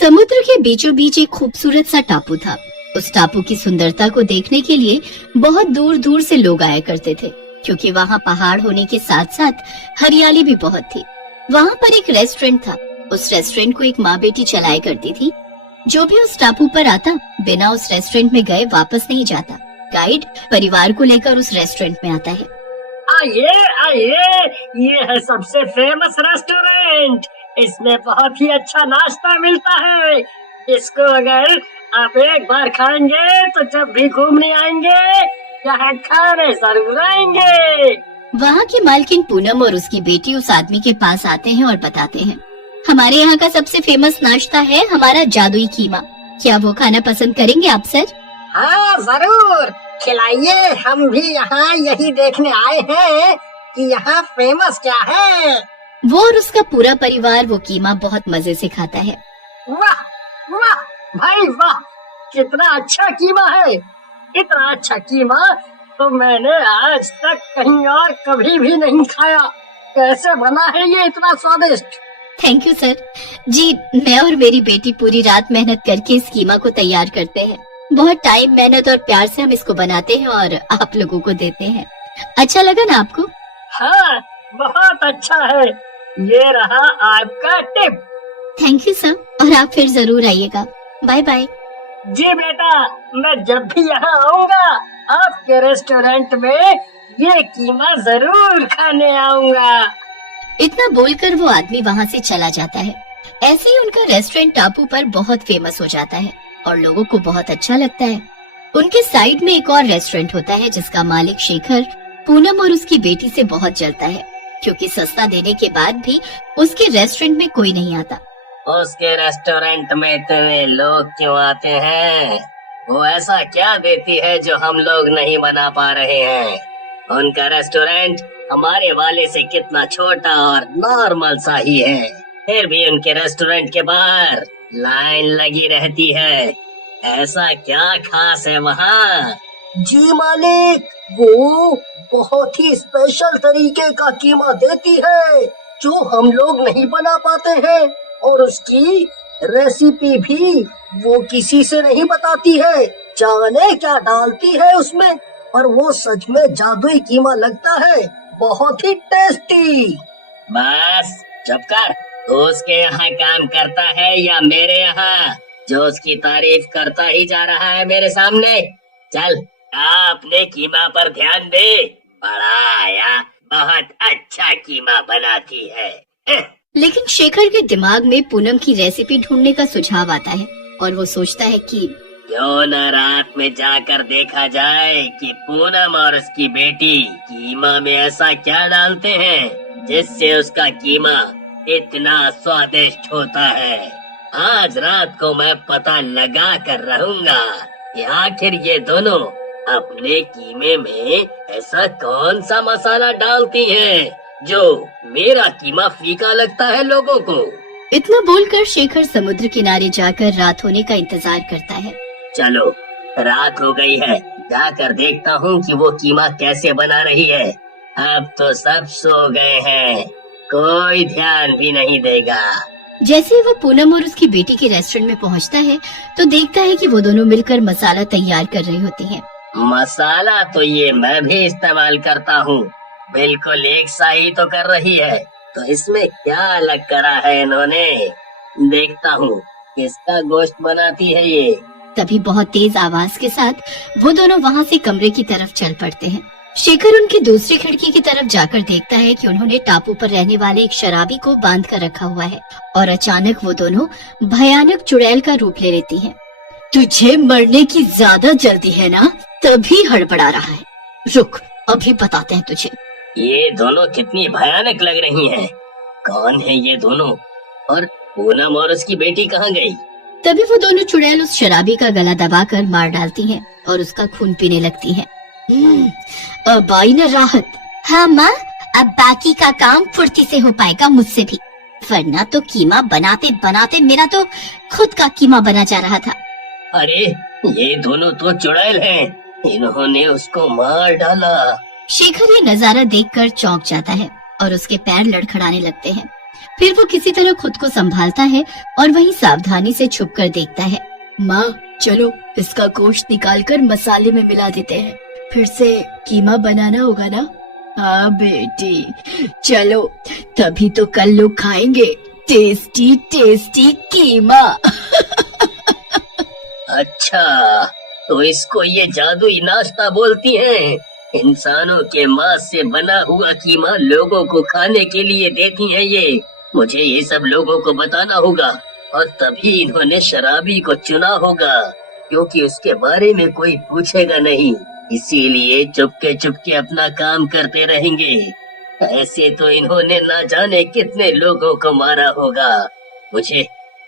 समुद्र के बीचों बीच एक खूबसूरत सा टापू था। उस टापू की सुंदरता को देखने के लिए बहुत दूर दूर से लोग आया करते थे, क्योंकि वहाँ पहाड़ होने के साथ साथ हरियाली भी बहुत थी। वहाँ पर एक रेस्टोरेंट था। उस रेस्टोरेंट को एक माँ बेटी चलाया करती थी। जो भी उस टापू पर आता, बिना उस रेस्टोरेंट में गए वापस नहीं जाता। गाइड परिवार को लेकर उस रेस्टोरेंट में आता है। आइए आइए, ये है सबसे फेमस रेस्टोरेंट। इसमें बहुत ही अच्छा नाश्ता मिलता है। इसको अगर आप एक बार खाएंगे तो जब भी घूमने आएंगे यहाँ खाने जरूर आएंगे। वहाँ की मालकिन पूनम और उसकी बेटी उस आदमी के पास आते हैं और बताते हैं, हमारे यहाँ का सबसे फेमस नाश्ता है हमारा जादुई कीमा। क्या वो खाना पसंद करेंगे आप सर? हाँ जरूर खिलाइए, हम भी यहाँ यही देखने आए हैं कि यहाँ फेमस क्या है। वो और उसका पूरा परिवार वो कीमा बहुत मजे से खाता है। वाह वाह भाई वाह, कितना अच्छा कीमा है। इतना अच्छा कीमा तो मैंने आज तक कहीं और कभी भी नहीं खाया। कैसे बना है ये इतना स्वादिष्ट? Thank you sir. जी, मैं और मेरी बेटी पूरी रात मेहनत करके इस कीमा को तैयार करते हैं। बहुत टाइम, मेहनत और प्यार से हम इसको बनाते हैं और आप लोगों को देते हैं। अच्छा लगा ना आपको? हाँ बहुत अच्छा है। ये रहा आपका टिप। थैंक यू सर, और आप फिर जरूर आइएगा। Bye bye. जी बेटा, मैं जब भी यहाँ आऊँगा आपके रेस्टोरेंट में ये कीमा जरूर खाने आऊँगा। इतना बोलकर वो आदमी वहाँ से चला जाता है। ऐसे ही उनका रेस्टोरेंट टापू पर बहुत फेमस हो जाता है और लोगों को बहुत अच्छा लगता है। उनके साइड में एक और रेस्टोरेंट होता है जिसका मालिक शेखर पूनम और उसकी बेटी से बहुत जलता है, क्योंकि सस्ता देने के बाद भी उसके रेस्टोरेंट में कोई नहीं आता। उसके रेस्टोरेंट में इतने लोग क्यों आते हैं? वो ऐसा क्या देती है जो हम लोग नहीं बना पा रहे हैं? उनका रेस्टोरेंट हमारे वाले से कितना छोटा और नॉर्मल सा ही है, फिर भी उनके रेस्टोरेंट के बाहर लाइन लगी रहती है। ऐसा क्या खास है वहाँ? जी मालिक, वो बहुत ही स्पेशल तरीके का कीमा देती है जो हम लोग नहीं बना पाते हैं, और उसकी रेसिपी भी वो किसी से नहीं बताती है। जाने क्या डालती है उसमें, और वो सच में जादुई कीमा लगता है, बहुत ही टेस्टी। बस चुप कर। तो उसके यहाँ काम करता है या मेरे यहाँ, जो उसकी तारीफ करता ही जा रहा है मेरे सामने? चल अपने कीमा पर ध्यान दे। बड़ा आया, बहुत अच्छा कीमा बनाती है। लेकिन शेखर के दिमाग में पूनम की रेसिपी ढूंढने का सुझाव आता है और वो सोचता है कि क्यों न रात में जाकर देखा जाए कि पूनम और उसकी बेटी कीमा में ऐसा क्या डालते हैं जिससे उसका कीमा इतना स्वादिष्ट होता है। आज रात को मैं पता लगा कर रहूंगा कि आखिर ये दोनों अपने कीमे में ऐसा कौन सा मसाला डालती हैं जो मेरा कीमा फीका लगता है लोगों को। इतना बोलकर शेखर समुद्र किनारे जाकर रात होने का इंतजार करता है। चलो रात हो गई है, जाकर देखता हूँ कि वो कीमा कैसे बना रही है। अब तो सब सो गए हैं, कोई ध्यान भी नहीं देगा। जैसे ही वो पूनम और उसकी बेटी के रेस्टोरेंट में पहुंचता है तो देखता है कि वो दोनों मिलकर मसाला तैयार कर रही होती हैं। मसाला तो ये मैं भी इस्तेमाल करता हूँ, बिल्कुल एक सा ही तो कर रही है, तो इसमें क्या अलग करा है इन्होंने? देखता हूँ किसका गोश्त बनाती है ये। तभी बहुत तेज आवाज के साथ वो दोनों वहाँ से कमरे की तरफ चल पड़ते हैं। शेखर उनकी दूसरी खिड़की की तरफ जाकर देखता है कि उन्होंने टापू पर रहने वाले एक शराबी को बांध कर रखा हुआ है और अचानक वो दोनों भयानक चुड़ैल का रूप ले लेती हैं। तुझे मरने की ज्यादा जल्दी है ना, तभी हड़बड़ा रहा है। रुक, अभी बताते हैं तुझे। ये दोनों कितनी भयानक लग रही हैं। कौन है ये दोनों, और पूनम और उसकी बेटी कहाँ गई? तभी वो दोनों चुड़ैल उस शराबी का गला दबाकर मार डालती हैं और उसका खून पीने लगती हैं। अब आई न राहत। हाँ माँ, अब बाकी का काम फुर्ती से हो पाएगा मुझसे भी, वरना तो कीमा बनाते बनाते मेरा तो खुद का कीमा बना जा रहा था। अरे ये दोनों तो चुड़ैल हैं, इन्होंने उसको मार डाला। शेखर ये नजारा देखकर चौंक जाता है और उसके पैर लड़खड़ाने लगते हैं। फिर वो किसी तरह खुद को संभालता है और वहीं सावधानी से छुप कर देखता है। माँ चलो इसका गोश्त निकालकर मसाले में मिला देते हैं, फिर से कीमा बनाना होगा ना। हाँ बेटी चलो, तभी तो कल लोग खाएंगे टेस्टी टेस्टी कीमा। अच्छा, तो इसको ये जादुई नाश्ता बोलती हैं। इंसानों के मांस से बना हुआ कीमा लोगों को खाने के लिए देती हैं ये। मुझे ये सब लोगों को बताना होगा और तभी इन्होंने शराबी को चुना होगा, क्योंकि उसके बारे में कोई पूछेगा नहीं, इसीलिए चुपके चुपके अपना काम करते रहेंगे। ऐसे तो इन्होंने ना जाने कितने लोगों को मारा होगा।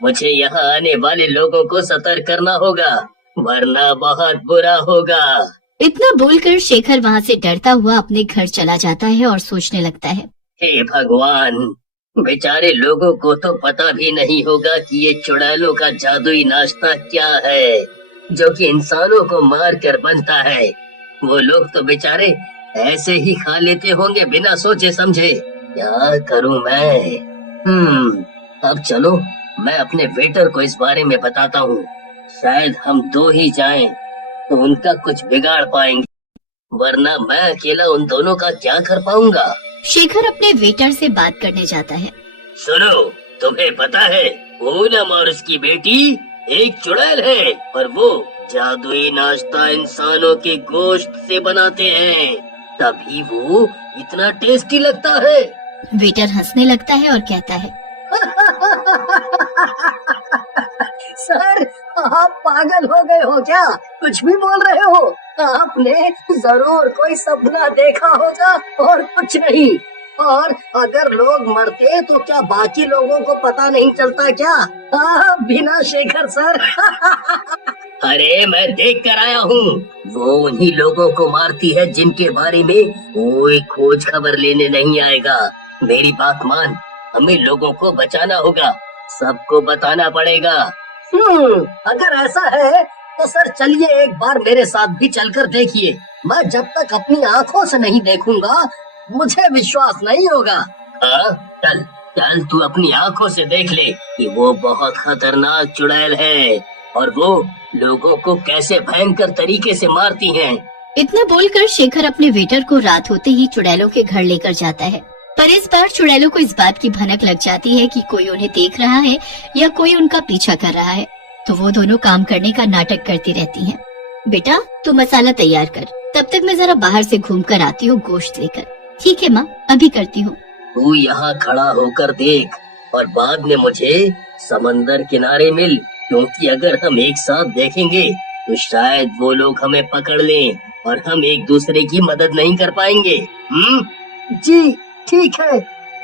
मुझे यहाँ आने वाले लोगों को सतर्क करना होगा, वरना बहुत बुरा होगा। इतना बोलकर शेखर वहाँ से डरता हुआ अपने घर चला जाता है और सोचने लगता है, हे भगवान, बेचारे लोगों को तो पता भी नहीं होगा कि ये चुड़ैलों का जादुई नाश्ता क्या है, जो कि इंसानों को मार कर बनता है। वो लोग तो बेचारे ऐसे ही खा लेते होंगे बिना सोचे समझे। क्या करूं मैं? अब चलो मैं अपने वेटर को इस बारे में बताता हूँ। शायद हम दो ही जाएं तो उनका कुछ बिगाड़ पाएंगे, वरना मैं अकेला उन दोनों का क्या कर पाऊंगा। शेखर अपने वेटर से बात करने जाता है। सुनो, तुम्हें पता है पूनम और उसकी बेटी एक चुड़ैल है और वो जादुई नाश्ता इंसानों के गोश्त से बनाते हैं, तभी वो इतना टेस्टी लगता है। वेटर हंसने लगता है और कहता है, सर आप पागल हो गए हो क्या? कुछ भी बोल रहे हो? आपने जरूर कोई सपना देखा होगा और कुछ नहीं। और अगर लोग मरते तो क्या बाकी लोगों को पता नहीं चलता क्या? बिना शेखर सर। अरे मैं देख कर आया हूँ, वो उन्हीं लोगों को मारती है जिनके बारे में कोई खोज खबर लेने नहीं आएगा। मेरी बात मान, हमें लोगों को बचाना होगा, सबको बताना पड़ेगा। अगर ऐसा है तो सर चलिए एक बार मेरे साथ भी चलकर देखिए। मैं जब तक अपनी आंखों से नहीं देखूंगा मुझे विश्वास नहीं होगा। चल चल तू अपनी आंखों से देख ले कि वो बहुत खतरनाक चुड़ैल है और वो लोगों को कैसे भयंकर तरीके से मारती हैं। इतना बोलकर शेखर अपने वेटर को रात होते ही चुड़ैलों के घर लेकर जाता है। पर इस बार चुड़ैलों को इस बात की भनक लग जाती है कि कोई उन्हें देख रहा है या कोई उनका पीछा कर रहा है, तो वो दोनों काम करने का नाटक करती रहती हैं। बेटा तू मसाला तैयार कर, तब तक मैं जरा बाहर से घूम कर आती हूँ गोश्त लेकर। ठीक है माँ, अभी करती हूँ। तू यहाँ खड़ा होकर देख और बाद में मुझे समंदर किनारे मिल, क्योंकि अगर हम एक साथ देखेंगे तो शायद वो लोग हमें पकड़ लें और हम एक दूसरे की मदद नहीं कर पाएंगे। जी ठीक है,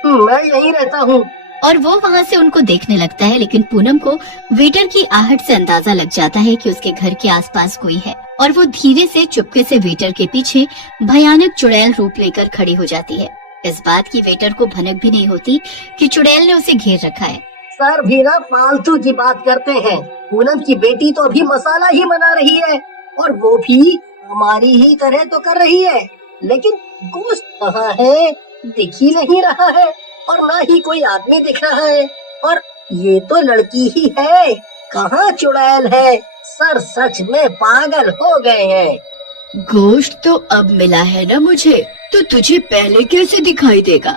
मैं यहीं रहता हूँ। और वो वहाँ से उनको देखने लगता है, लेकिन पूनम को वेटर की आहट से अंदाजा लग जाता है कि उसके घर के आसपास कोई है और वो धीरे से चुपके से वेटर के पीछे भयानक चुड़ैल रूप लेकर खड़ी हो जाती है। इस बात की वेटर को भनक भी नहीं होती कि चुड़ैल ने उसे घेर रखा है। सर भी ना फालतू की बात करते हैं। पूनम की बेटी तो अभी मसाला ही बना रही है और वो भी हमारी ही तरह तो कर रही है, लेकिन गोश्त कहाँ है? दिख ही नहीं रहा है और ना ही कोई आदमी दिख रहा है, और ये तो लड़की ही है, कहाँ चुड़ैल है? सर सच में पागल हो गए हैं। गोश्त तो अब मिला है ना मुझे, तो तुझे पहले कैसे दिखाई देगा?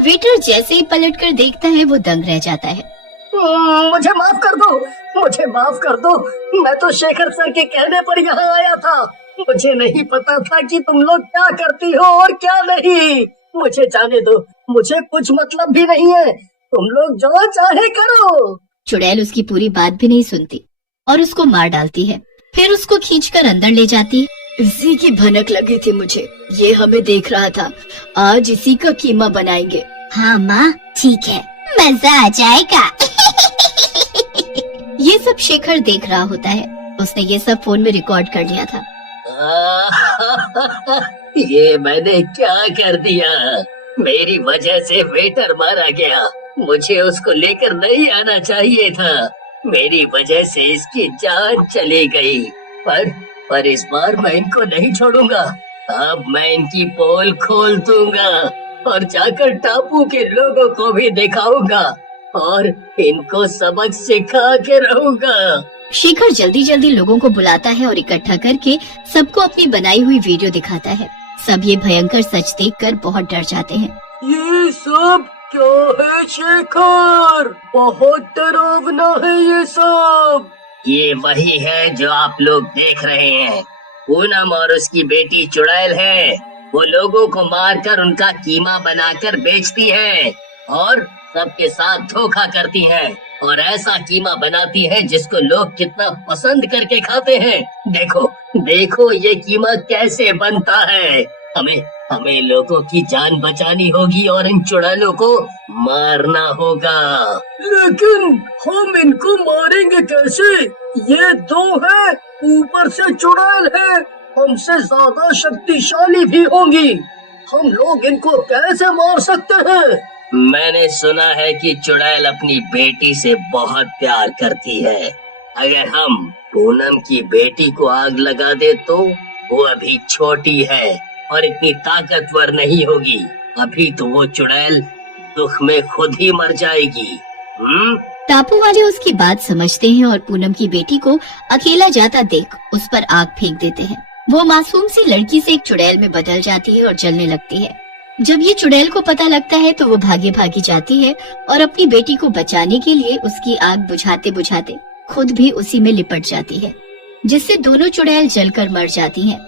वेटर जैसे ही पलटकर देखता है वो दंग रह जाता है। मुझे माफ कर दो, मुझे माफ कर दो, मैं तो शेखर सर के कहने पर यहाँ आया था। मुझे नहीं पता था कि तुम लोग क्या करती हो और क्या नहीं। मुझे जाने दो, मुझे कुछ मतलब भी नहीं है, तुम लोग जो चाहे करो। चुड़ैल उसकी पूरी बात भी नहीं सुनती और उसको मार डालती है, फिर उसको खींचकर अंदर ले जाती है। इसी की भनक लगी थी मुझे, ये हमें देख रहा था, आज इसी का कीमा बनाएंगे। हाँ माँ ठीक है, मजा आ जाएगा। ये सब शेखर देख रहा होता है, उसने ये सब फोन में रिकॉर्ड कर लिया था। ये मैंने क्या कर दिया? मेरी वजह से वेटर मारा गया, मुझे उसको लेकर नहीं आना चाहिए था। मेरी वजह से इसकी जान चली गई, पर इस बार मैं इनको नहीं छोड़ूंगा। अब मैं इनकी पोल खोल दूंगा। और जाकर टापू के लोगों को भी दिखाऊंगा और इनको सबक सिखा के रहूंगा। शेखर जल्दी जल्दी लोगों को बुलाता है और इकट्ठा करके सबको अपनी बनाई हुई वीडियो दिखाता है। सब ये भयंकर सच देखकर बहुत डर जाते हैं। ये सब क्या है शेखर? बहुत डरावना है ये सब। ये वही है जो आप लोग देख रहे हैं। पूनम और उसकी बेटी चुड़ैल है। वो लोगों को मारकर उनका कीमा बनाकर बेचती है और सबके साथ धोखा करती है और ऐसा कीमा बनाती है जिसको लोग कितना पसंद करके खाते हैं। देखो देखो ये कीमा कैसे बनता है। हमें लोगों की जान बचानी होगी और इन चुड़ैलों को मारना होगा। लेकिन हम इनको मारेंगे कैसे? ये दो है, ऊपर से चुड़ैल है, हमसे ज्यादा शक्तिशाली भी होंगी। हम लोग इनको कैसे मार सकते हैं? मैंने सुना है कि चुड़ैल अपनी बेटी से बहुत प्यार करती है। अगर हम पूनम की बेटी को आग लगा दे तो वो अभी छोटी है और इतनी ताकतवर नहीं होगी। अभी तो वो चुड़ैल दुख में खुद ही मर जाएगी। टापू वाले उसकी बात समझते हैं और पूनम की बेटी को अकेला जाता देख उस पर आग फेंक देते हैं। वो मासूम सी लड़की से एक चुड़ैल में बदल जाती है और जलने लगती है। जब ये चुड़ैल को पता लगता है तो वो भागी भागी जाती है और अपनी बेटी को बचाने के लिए उसकी आग बुझाते बुझाते खुद भी उसी में लिपट जाती है, जिससे दोनों चुड़ैल जलकर मर जाती हैं।